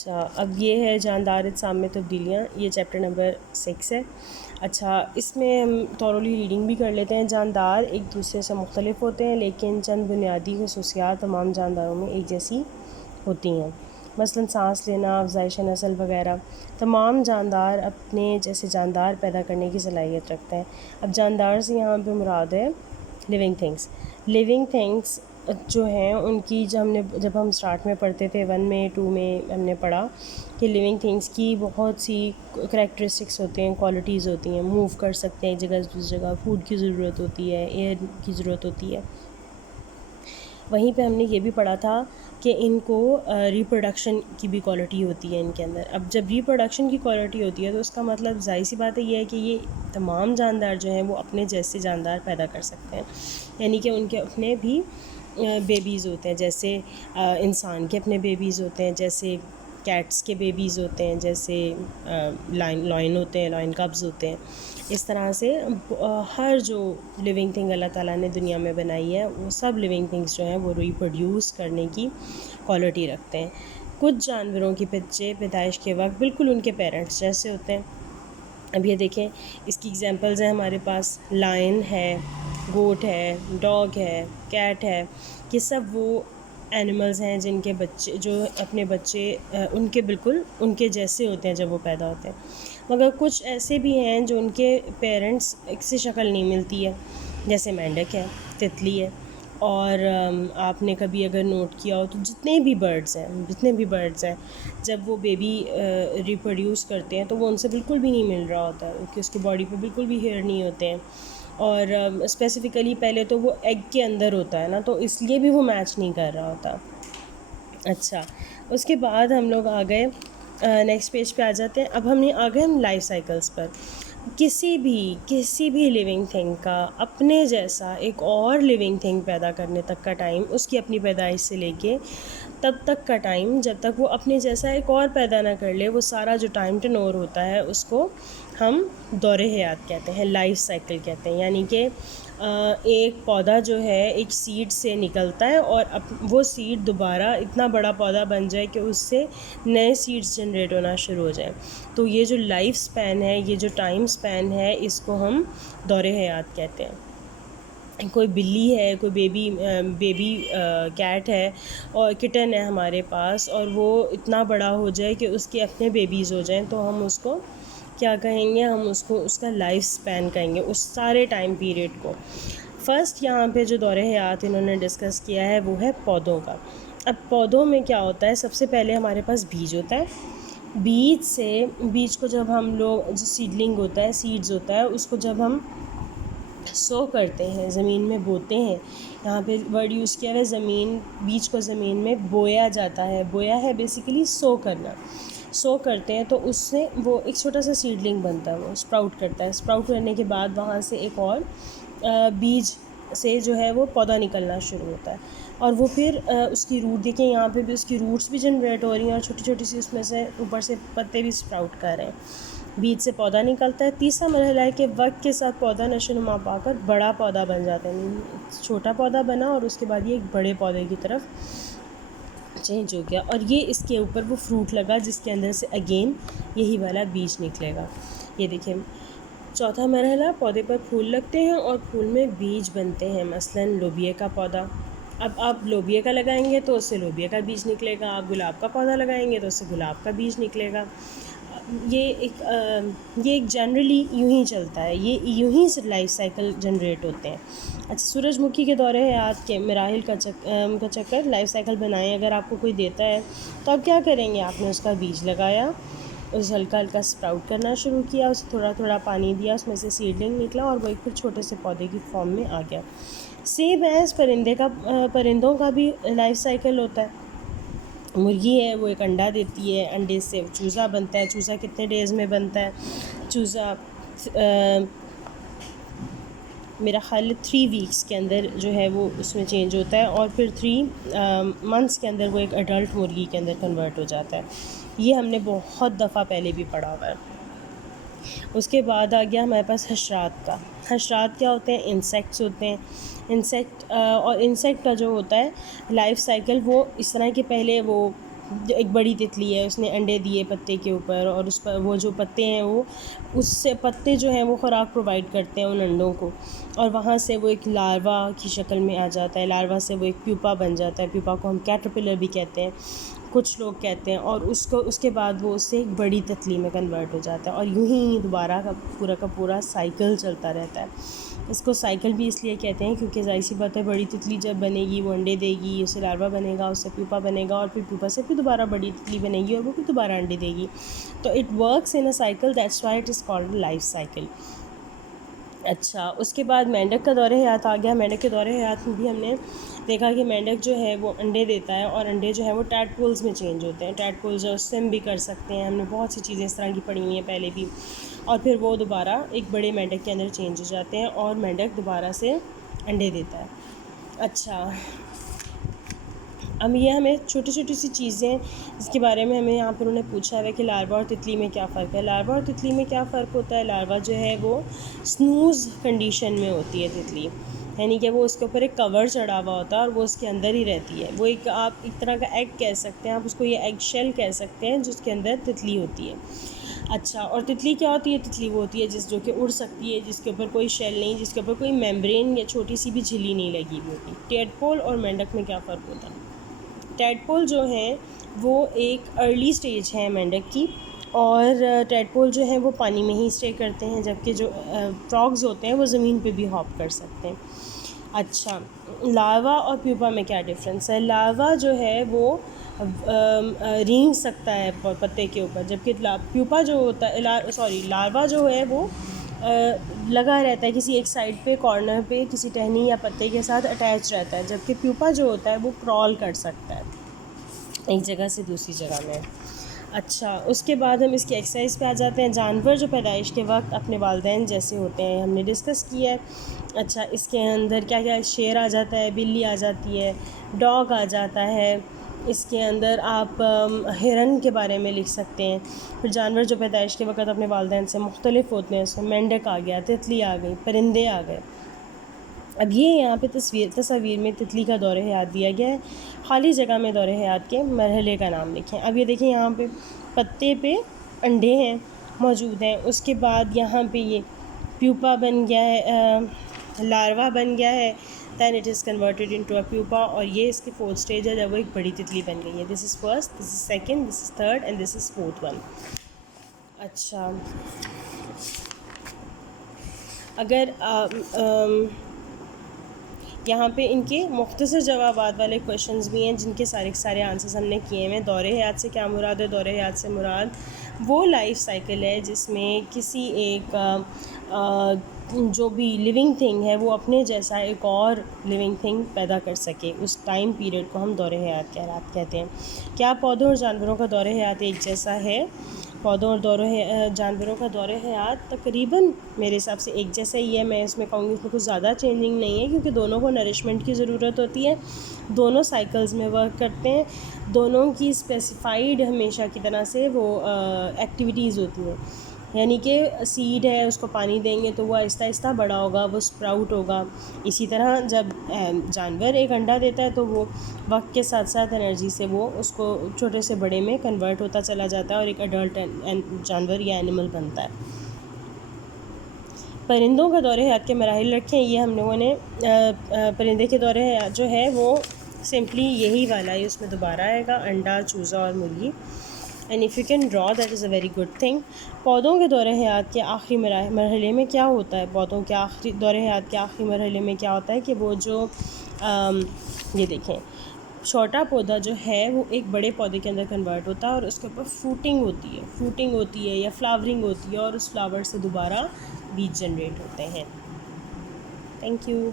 اچھا، اب یہ ہے جاندار اجسام میں تبدیلیاں، یہ چیپٹر نمبر 6 ہے۔ اچھا، اس میں ہم تورولی ریڈنگ بھی کر لیتے ہیں۔ جاندار ایک دوسرے سے مختلف ہوتے ہیں، لیکن چند بنیادی خصوصیات تمام جانداروں میں ایک جیسی ہوتی ہیں، مثلاً سانس لینا، افزائش نسل وغیرہ۔ تمام جاندار اپنے جیسے جاندار پیدا کرنے کی صلاحیت رکھتے ہیں۔ اب جاندار سے یہاں پہ مراد ہے لیونگ تھنگس۔ لیونگ تھنگس جو ہیں ان کی جب ہم اسٹارٹ میں پڑھتے تھے 1 میں 2 میں ہم نے پڑھا کہ لیونگ تھنگس کی بہت سی کریکٹرسٹکس ہوتے ہیں، کوالٹیز ہوتی ہیں، موو کر سکتے ہیں ایک جگہ سے دوسری جگہ، فوڈ کی ضرورت ہوتی ہے، ایئر کی ضرورت ہوتی ہے۔ وہیں پہ ہم نے یہ بھی پڑھا تھا کہ ان کو ریپروڈکشن کی بھی کوالٹی ہوتی ہے ان کے اندر۔ اب جب ریپروڈکشن کی کوالٹی ہوتی ہے تو اس کا مطلب ظاہر سی بات ہے یہ ہے کہ یہ تمام جاندار جو ہیں وہ اپنے جیسے جاندار پیدا کر سکتے ہیں، یعنی کہ ان کے اپنے بھی بیبیز ہوتے ہیں، جیسے انسان کے اپنے بیبیز ہوتے ہیں، جیسے کیٹس کے بیبیز ہوتے ہیں، جیسے لائن ہوتے ہیں، لائن کبز ہوتے ہیں۔ اس طرح سے ہر جو لیونگ تھنگ اللہ تعالیٰ نے دنیا میں بنائی ہے وہ سب لیونگ تھنگس جو ہیں وہ ریپروڈیوس کرنے کی کوالٹی رکھتے ہیں۔ کچھ جانوروں کے بچے پیدائش کے وقت بالکل ان کے پیرنٹس جیسے ہوتے ہیں۔ اب یہ دیکھیں، اس کی ایگزامپلز ہیں ہمارے پاس، لائن ہے، گوٹ ہے، ڈاگ ہے، کیٹ ہے۔ یہ سب وہ اینیملز ہیں جن کے بچے جو اپنے بچے ان کے بالکل ان کے جیسے ہوتے ہیں جب وہ پیدا ہوتے ہیں، مگر کچھ ایسے بھی ہیں جو ان کے پیرنٹس سے شکل نہیں ملتی ہے، جیسے مینڈک ہے، تتلی ہے۔ اور آپ نے کبھی اگر نوٹ کیا ہو تو جتنے بھی برڈز ہیں جب وہ بیبی ریپروڈیوس کرتے ہیں تو وہ ان سے بالکل بھی نہیں مل رہا ہوتا ہے، کہ اس کی باڈی پہ بالکل بھی ہیئر نہیں ہوتے ہیں، اور اسپیسیفکلی پہلے تو وہ ایگ کے اندر ہوتا ہے نا، تو اس لیے بھی وہ میچ نہیں کر رہا ہوتا۔ اچھا، اس کے بعد ہم لوگ آ گئے نیکسٹ پیج پہ آ جاتے ہیں۔ اب ہم آ گئے لائف سائیکلز پر۔ کسی بھی لیونگ تھنگ کا اپنے جیسا ایک اور لیونگ تھنگ پیدا کرنے تک کا ٹائم، اس کی اپنی پیدائش سے لے کے تب تک کا ٹائم جب تک وہ اپنے جیسا ایک اور پیدا نہ کر لے، وہ سارا جو ٹائم ٹرن اوور ہوتا ہے اس کو ہم دور حیات کہتے ہیں، لائف سائیکل کہتے ہیں۔ یعنی کہ ایک پودا جو ہے ایک سیڈ سے نکلتا ہے اور وہ سیڈ دوبارہ اتنا بڑا پودا بن جائے کہ اس سے نئے سیڈز جنریٹ ہونا شروع ہو جائیں۔ تو یہ جو لائف سپین ہے، یہ جو ٹائم سپین ہے، اس کو ہم دور حیات کہتے ہیں۔ کوئی بلی ہے، کوئی بیبی کیٹ ہے اور کٹن ہے ہمارے پاس، اور وہ اتنا بڑا ہو جائے کہ اس کے اپنے بیبیز ہو جائیں، تو ہم اس کو کیا کہیں گے؟ ہم اس کو اس کا لائف سپین کہیں گے، اس سارے ٹائم پیریڈ کو۔ فرسٹ یہاں پہ جو دور حیات انہوں نے ڈسکس کیا ہے وہ ہے پودوں کا۔ اب پودوں میں کیا ہوتا ہے؟ سب سے پہلے ہمارے پاس بیج ہوتا ہے۔ بیج کو جب ہم لوگ جو سیڈلنگ ہوتا ہے، سیڈز ہوتا ہے، اس کو جب ہم سو کرتے ہیں، زمین میں بوتے ہیں، یہاں پہ ورڈ یوز کیا ہے بیج کو زمین میں بویا جاتا ہے۔ بویا ہے بیسیکلی سو کرنا۔ سو کرتے ہیں تو اس سے وہ ایک چھوٹا سا سیڈلنگ بنتا ہے، وہ اسپراؤٹ کرتا ہے۔ اسپراؤٹ کرنے کے بعد وہاں سے ایک اور بیج سے جو ہے وہ پودا نکلنا شروع ہوتا ہے، اور وہ پھر اس کی روٹ دیکھیں، یہاں پہ بھی اس کی روٹس بھی جنریٹ ہو رہی ہیں، اور چھوٹی چھوٹی سی اس میں سے اوپر سے پتے بھی اسپراؤٹ کر رہے ہیں۔ بیج سے پودا نکلتا ہے۔ تیسرا مرحلہ ہے کہ وقت کے ساتھ پودا نشو و نما پا کر بڑا پودا بن جاتا ہے، چھوٹا پودا بنا اور اس کے بعد یہ ایک بڑے پودے کی طرف چینج ہو گیا، اور یہ اس کے اوپر وہ فروٹ لگا جس کے اندر سے اگین یہی والا بیج نکلے گا۔ یہ دیکھیں، چوتھا مرحلہ، پودے پر پھول لگتے ہیں اور پھول میں بیج بنتے ہیں، مثلاً لوبیے کا پودا۔ اب آپ لوبیے کا لگائیں گے تو اس سے لوبیے کا بیج نکلے گا، آپ گلاب کا پودا لگائیں گے تو اس سے گلاب کا بیج نکلے گا۔ یہ ایک جنرلی یوں ہی چلتا ہے، یہ یوں ہی سے لائف سائیکل جنریٹ ہوتے ہیں۔ اچھا، سورج مکھی کے دور حیات کے مراحل کا چکر لائف سائیکل بنائیں۔ اگر آپ کو کوئی دیتا ہے تو آپ کیا کریں گے؟ آپ نے اس کا بیج لگایا، اس ہلکا ہلکا اسپراؤٹ کرنا شروع کیا، اسے تھوڑا تھوڑا پانی دیا، اس میں سے سیڈلنگ نکلا اور وہ ایک پھر چھوٹے سے پودے کی فارم میں آ گیا۔ سیم ایز پرندوں کا بھی لائف سائیکل ہوتا ہے۔ مرغی ہے، وہ ایک انڈا دیتی ہے، انڈے سے چوزا بنتا ہے۔ چوزا کتنے ڈیز میں بنتا ہے؟ چوزا میرا خیال 3 ویکس کے اندر جو ہے وہ اس میں چینج ہوتا ہے، اور پھر 3 منتھس کے اندر وہ ایک ایڈلٹ مرغی کے اندر کنورٹ ہو جاتا ہے۔ یہ ہم نے بہت دفعہ پہلے بھی پڑھا ہوا ہے۔ اس کے بعد آ گیا ہمارے پاس حشرات کا۔ حشرات کیا ہوتے ہیں؟ انسیکٹس ہوتے ہیں۔ انسیکٹ کا جو ہوتا ہے لائف سائیکل، وہ اس طرح کہ پہلے وہ ایک بڑی تتلی ہے، اس نے انڈے دیے پتے کے اوپر، اور اس پر وہ جو پتے ہیں وہ اس سے پتے جو ہیں وہ خوراک پرووائڈ کرتے ہیں ان انڈوں کو، اور وہاں سے وہ ایک لاروا کی شکل میں آ جاتا ہے، لاروا سے وہ ایک پیوپا بن جاتا ہے، پیوپا کو ہم کیٹرپلر بھی کہتے ہیں، کچھ لوگ کہتے ہیں، اور اس کے بعد وہ اس سے ایک بڑی تتلی میں کنورٹ ہو جاتا ہے، اور یوں ہی دوبارہ کا پورا سائیکل چلتا رہتا ہے۔ اس کو سائیکل بھی اس لیے کہتے ہیں کیونکہ ظاہر سی بات ہے بڑی تتلی جب بنے گی وہ انڈے دے گی، اس سے لاروا بنے گا، اس سے پیوپا بنے گا، اور پھر پیوپا سے پھر دوبارہ بڑی تتلی بنے گی، اور وہ پھر دوبارہ انڈے دے گی، تو it works in a cycle, that's why it is called life cycle. اچھا، اس کے بعد مینڈک کا دور حیات آ گیا۔ مینڈک کے دور حیات میں بھی ہم نے دیکھا کہ مینڈک جو ہے وہ انڈے دیتا ہے، اور انڈے جو ہے وہ ٹیڈپولز میں چینج ہوتے ہیں، ٹیڈپولز جو سوم بھی کر سکتے ہیں، ہم نے بہت سی چیزیں اس طرح کی پڑھی ہوئی ہیں پہلے بھی، اور پھر وہ دوبارہ ایک بڑے مینڈک کے اندر چینج ہو جاتے ہیں، اور مینڈک دوبارہ سے انڈے دیتا ہے۔ اچھا، اب یہ ہمیں چھوٹی چھوٹی سی چیزیں جس کے بارے میں ہمیں یہاں پر انہوں نے پوچھا ہے کہ لاروا اور تتلی میں کیا فرق ہے۔ لاروا اور تتلی میں کیا فرق ہوتا ہے؟ لاروا جو ہے وہ سنوز کنڈیشن میں ہوتی ہے تتلی، یعنی کہ وہ اس کے اوپر ایک کور چڑھا ہوا ہوتا ہے اور وہ اس کے اندر ہی رہتی ہے، وہ آپ ایک طرح کا ایگ کہہ سکتے ہیں، آپ اس کو یہ ایگ شیل کہہ سکتے ہیں جس کے اندر تتلی ہوتی ہے۔ اچھا، اور تتلی کیا ہوتی ہے؟ تتلی وہ ہوتی ہے جو کہ اڑ سکتی ہے، جس کے اوپر کوئی شیل نہیں، جس کے اوپر کوئی میمبرین یا چھوٹی سی بھی جھلی نہیں لگی ہوئی ہوتی۔ ٹیڈپول اور مینڈک میں کیا فرق ہوتا ہے؟ ٹیڈپول جو ہیں وہ ایک ارلی سٹیج ہے مینڈک کی، اور ٹیڈپول جو ہیں وہ پانی میں ہی اسٹے کرتے ہیں، جبکہ جو فراگز ہوتے ہیں وہ زمین پہ بھی ہاپ کر سکتے ہیں۔ اچھا، لاروا اور پیوپا میں کیا ڈفرینس ہے؟ لاروا جو ہے وہ رینگ سکتا ہے پتے کے اوپر، جبکہ پیوپا جو ہوتا ہے لاروا جو ہے وہ لگا رہتا ہے کسی ایک سائڈ پہ، کارنر پہ کسی ٹہنی یا پتے کے ساتھ اٹیچ رہتا ہے، جبکہ پیوپا جو ہوتا ہے وہ کرال کر سکتا ہے ایک جگہ سے دوسری جگہ میں۔ اچھا، اس کے بعد ہم اس کی ایکسرسائز پہ آ جاتے ہیں۔ جانور جو پیدائش کے وقت اپنے والدین جیسے ہوتے ہیں ہم نے ڈسکس کیا ہے۔ اچھا، اس کے اندر کیا کیا؟ شیر آ جاتا ہے، بلی آ جاتی ہے، ڈاگ آ جاتا ہے، اس کے اندر آپ ہرن کے بارے میں لکھ سکتے ہیں۔ پھر جانور جو پیدائش کے وقت اپنے والدین سے مختلف ہوتے ہیں، اس میں مینڈک آ گیا، تتلی آ گئی، پرندے آ گئے۔ اب یہ یہاں پہ تصاویر میں تتلی کا دور حیات دیا گیا ہے، خالی جگہ میں دور حیات کے مرحلے کا نام لکھیں۔ اب یہ دیکھیں یہاں پہ پتے پہ انڈے ہیں موجود ہیں، اس کے بعد یہاں پہ یہ پیوپا بن گیا ہے، لاروا بن گیا ہے، then it is converted into a pupa, اور یہ اس کی فورتھ سٹیج ہے جب وہ ایک بڑی تتلی بن گئی ہے۔ This is first, this is second, this is third and this is fourth one. اچھا، اگر یہاں پہ ان کے مختصر جوابات والے کویشچنز بھی ہیں جن کے سارے آنسرز ہم نے کیے ہیں۔ دور حیات سے کیا مراد ہے؟ دور حیات سے مراد وہ لائف سائیکل ہے جس میں کسی ایک جو بھی لیونگ تھنگ ہے وہ اپنے جیسا ایک اور لیونگ تھنگ پیدا کر سکے، اس ٹائم پیریڈ کو ہم دور حیات کہتے ہیں۔ کیا پودوں اور جانوروں کا دور حیات ایک جیسا ہے؟ پودوں اور جانوروں کا دور حیات تقریباً میرے حساب سے ایک جیسا ہی ہے۔ میں اس میں کہوں گی اس میں کچھ زیادہ چینجنگ نہیں ہے، کیونکہ دونوں کو نرشمنٹ کی ضرورت ہوتی ہے، دونوں سائیکلز میں ورک کرتے ہیں، دونوں کی اسپیسیفائڈ ہمیشہ کی طرح سے وہ ایکٹیویٹیز ہوتی ہیں، یعنی کہ سیڈ ہے اس کو پانی دیں گے تو وہ آہستہ آہستہ بڑا ہوگا، وہ اسپراؤٹ ہوگا۔ اسی طرح جب جانور ایک انڈا دیتا ہے تو وہ وقت کے ساتھ ساتھ انرجی سے وہ اس کو چھوٹے سے بڑے میں کنورٹ ہوتا چلا جاتا ہے اور ایک ایڈلٹ جانور یا اینیمل بنتا ہے۔ پرندوں کا دور حیات کے مراحل رکھیں، یہ ہم لوگوں نے پرندے کے دور حیات جو ہے وہ سمپلی یہی والا ہے، اس میں دوبارہ آئے گا انڈا، چوزا اور مرغی، and if you can draw that is a very good thing. پودوں کے دور حیات کے آخری مرحلے میں کیا ہوتا ہے؟ پودوں کے دور حیات کے آخری مرحلے میں کیا ہوتا ہے کہ وہ جو یہ دیکھیں چھوٹا پودا جو ہے وہ ایک بڑے پودے کے اندر کنورٹ ہوتا ہے اور اس کے اوپر فروٹنگ ہوتی ہے یا فلاورنگ ہوتی ہے، اور اس فلاور سے دوبارہ بیج جنریٹ ہوتے ہیں۔ Thank you.